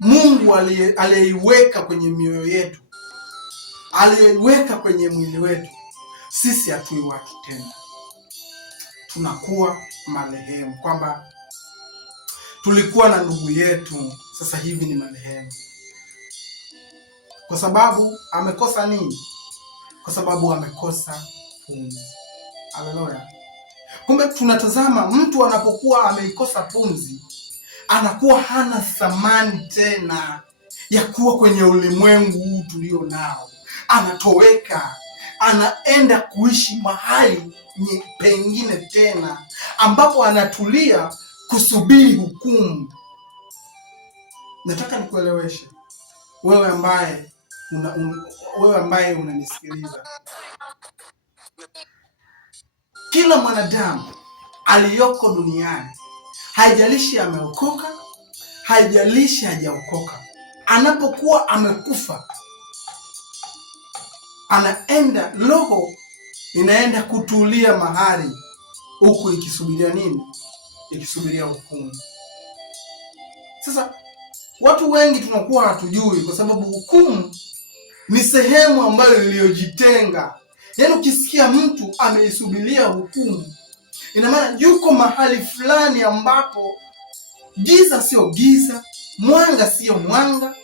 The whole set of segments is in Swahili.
Mungu aliyeiweka kwenye mioyo yetu, aliyeiweka kwenye mwili wetu, sisi hatuiwaki tena, tunakuwa marehemu. Kwamba tulikuwa na ndugu yetu, sasa hivi ni marehemu. Kwa sababu amekosa nini? Kwa sababu amekosa pumzi. Haleluya! Kumbe tunatazama, mtu anapokuwa ameikosa pumzi, anakuwa hana thamani tena ya kuwa kwenye ulimwengu huu tulio nao. Anatoweka, anaenda kuishi mahali pengine tena, ambapo anatulia kusubiri hukumu. Nataka nikueleweshe wewe ambaye unanisikiliza, kila mwanadamu aliyoko duniani, haijalishi ameokoka, haijalishi hajaokoka, anapokuwa amekufa, roho inaenda kutulia mahali huku ikisubiria nini? Ikisubiria hukumu. Sasa watu wengi tunakuwa hatujui, kwa sababu hukumu ni sehemu ambayo iliyojitenga. Yaani ukisikia mtu ameisubiria hukumu, ina maana yuko mahali fulani ambapo giza sio giza, mwanga sio mwanga,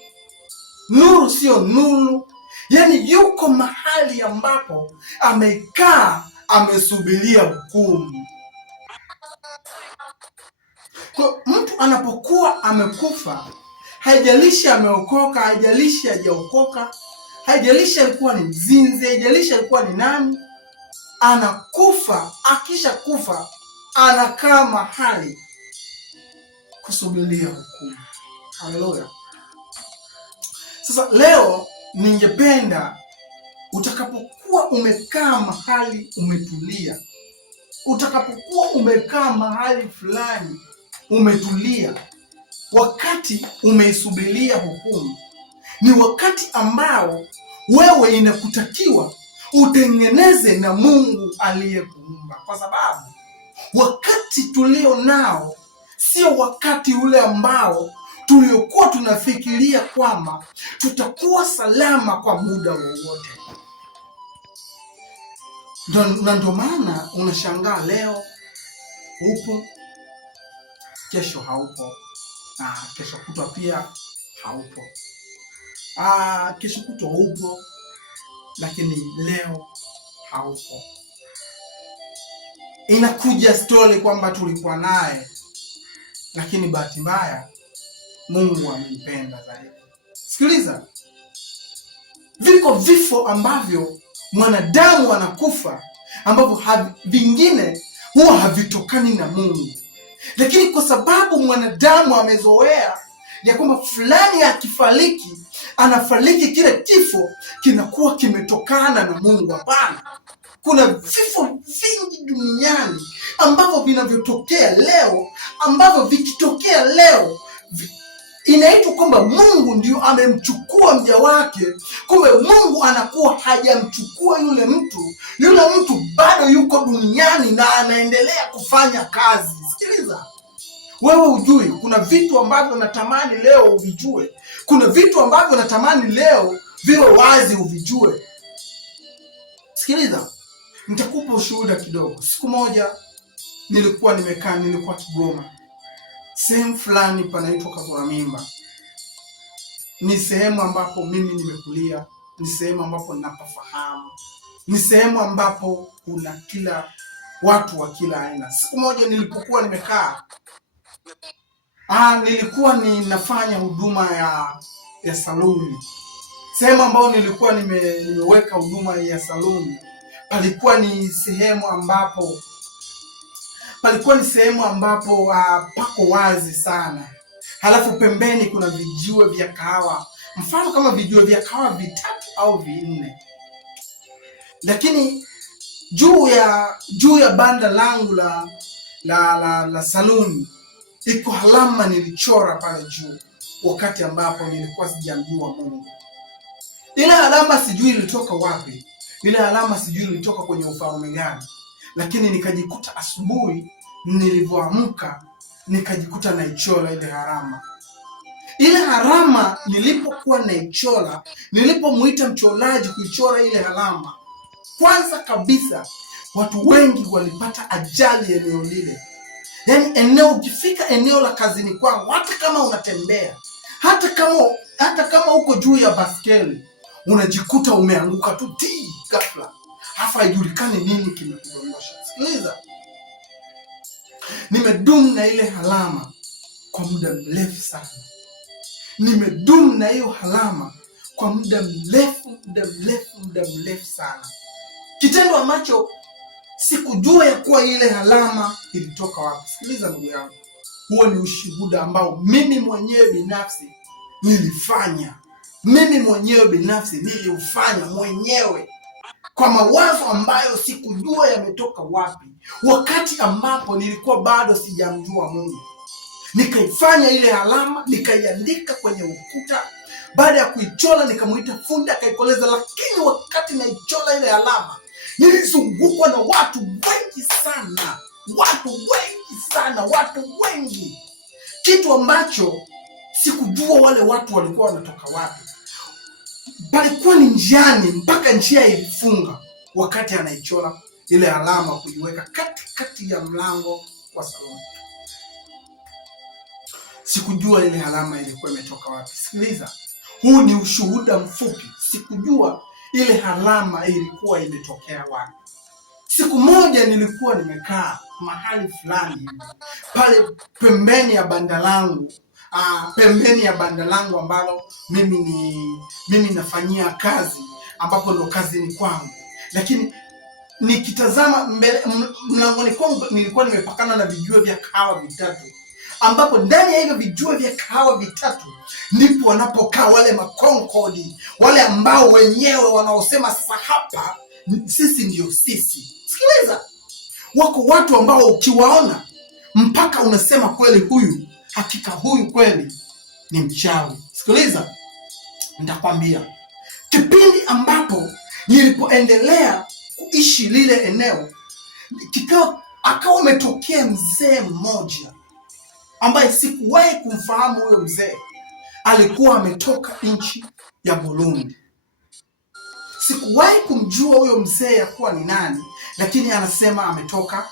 nuru sio nuru. Yaani yuko mahali ambapo amekaa amesubiria hukumu. Kwa mtu anapokuwa amekufa, haijalishi ameokoka, haijalishi hajaokoka, haijalishi alikuwa ni mzinzi, haijalishi alikuwa ni nani, anakufa. Akisha kufa, anakaa mahali kusubiria hukumu. Haleluya! Sasa leo ningependa utakapokuwa umekaa mahali umetulia, utakapokuwa umekaa mahali fulani umetulia, wakati umeisubiria hukumu, ni wakati ambao wewe inakutakiwa utengeneze na Mungu aliyekuumba, kwa sababu wakati tulio nao sio wakati ule ambao tuliokuwa tunafikiria kwamba tutakuwa salama kwa muda wowote. Na ndio maana unashangaa leo upo, kesho haupo, na kesho kutwa pia haupo. Kesho kutwa upo, lakini leo haupo. Inakuja story kwamba tulikuwa naye, lakini bahati mbaya Mungu amempenda zaidi. Sikiliza, viko vifo ambavyo mwanadamu anakufa, ambavyo vingine huwa havitokani na Mungu, lakini kwa sababu mwanadamu amezoea ya kwamba fulani akifariki, anafariki, kile kifo kinakuwa kimetokana na Mungu. Hapana, kuna vifo vingi duniani ambavyo vinavyotokea leo, ambavyo vikitokea leo inaitwa kwamba Mungu ndio amemchukua mja wake. Kumbe Mungu anakuwa hajamchukua yule mtu bado yuko duniani na anaendelea kufanya kazi. Sikiliza, wewe ujui, kuna vitu ambavyo natamani leo uvijue, kuna vitu ambavyo natamani leo viwe wazi uvijue. Sikiliza, nitakupa ushuhuda kidogo. Siku moja nilikuwa Kigoma, sehemu fulani panaitwa Kazora Mimba. Ni sehemu ambapo mimi nimekulia, ni sehemu ambapo ninapafahamu, ni sehemu ambapo kuna watu wa kila aina. Siku moja nilipokuwa nimekaa, nilikuwa ninafanya huduma ya saluni. Sehemu ambayo nilikuwa nimeweka huduma ya saluni, palikuwa ni sehemu ambapo pako wazi sana. Halafu pembeni kuna vijiwe vya kahawa, mfano kama vijiwe vya kahawa 3 au 4. Lakini juu ya banda langu la saluni iko alama nilichora pale juu, wakati ambapo nilikuwa sijamjua Mungu. Ile alama sijui ilitoka wapi, ile alama sijui ilitoka kwenye ufalme gani, lakini nikajikuta asubuhi nilivyoamka nikajikuta naichora ile alama. Ile alama nilipokuwa naichora, nilipomuita mchoraji kuichora ile alama, kwanza kabisa watu wengi walipata ajali eneo lile. Yaani ukifika eneo la kazini kwangu, hata kama unatembea, hata kama uko juu ya baskeli, unajikuta umeanguka tu ghafla. Haijulikani nini kimekudondosha. Sikiliza. Nimedumu na ile alama kwa muda mrefu sana. Nimedumu na hiyo alama kwa muda mrefu sana. Kitendo ambacho sikujua ya kuwa ile alama ilitoka wapi. Sikiliza ndugu yangu, huo ni ushuhuda ambao mimi mwenyewe binafsi nilifanya. Niliufanya mwenyewe kwa mawazo ambayo sikujua yametoka wapi, wakati ambapo nilikuwa bado sijamjua Mungu. Nikaifanya ile alama, nikaiandika kwenye ukuta. Baada ya kuichora nikamuita fundi akaikoleza, lakini wakati naichora ile alama nilizungukwa na watu wengi, kitu ambacho sikujua wale watu walikuwa wanatoka wapi. Palikuwa ni njiani, mpaka njia ilifunga wakati anaichora ile alama, kuiweka katikati ya mlango wa saloni. Sikujua ile alama ilikuwa imetoka wapi. Sikiliza, huu ni ushuhuda mfupi. Sikujua ile alama ilikuwa imetokea wapi. Siku moja nilikuwa nimekaa mahali fulani pale pembeni ya banda langu ambalo mimi nafanyia kazi, ambapo ndo kazini kwangu. Lakini nikitazama mbele mlangoni kwangu nilikuwa nimepakana na vijue vya kahawa vitatu, ambapo ndani ya hivyo vijue vya kahawa vitatu ndipo wanapokaa wale makonkodi, wale ambao wenyewe wanaosema sasa hapa sisi ndio sisi. Sikiliza, wako watu ambao ukiwaona mpaka unasema kweli hakika huyu kweli ni mchawi. Sikiliza, nitakwambia kipindi ambapo nilipoendelea kuishi lile eneo, akawa umetokea mzee mmoja ambaye sikuwahi kumfahamu. Huyo mzee alikuwa ametoka nchi ya Burundi. Sikuwahi kumjua huyo mzee ya kuwa ni nani, lakini anasema ametoka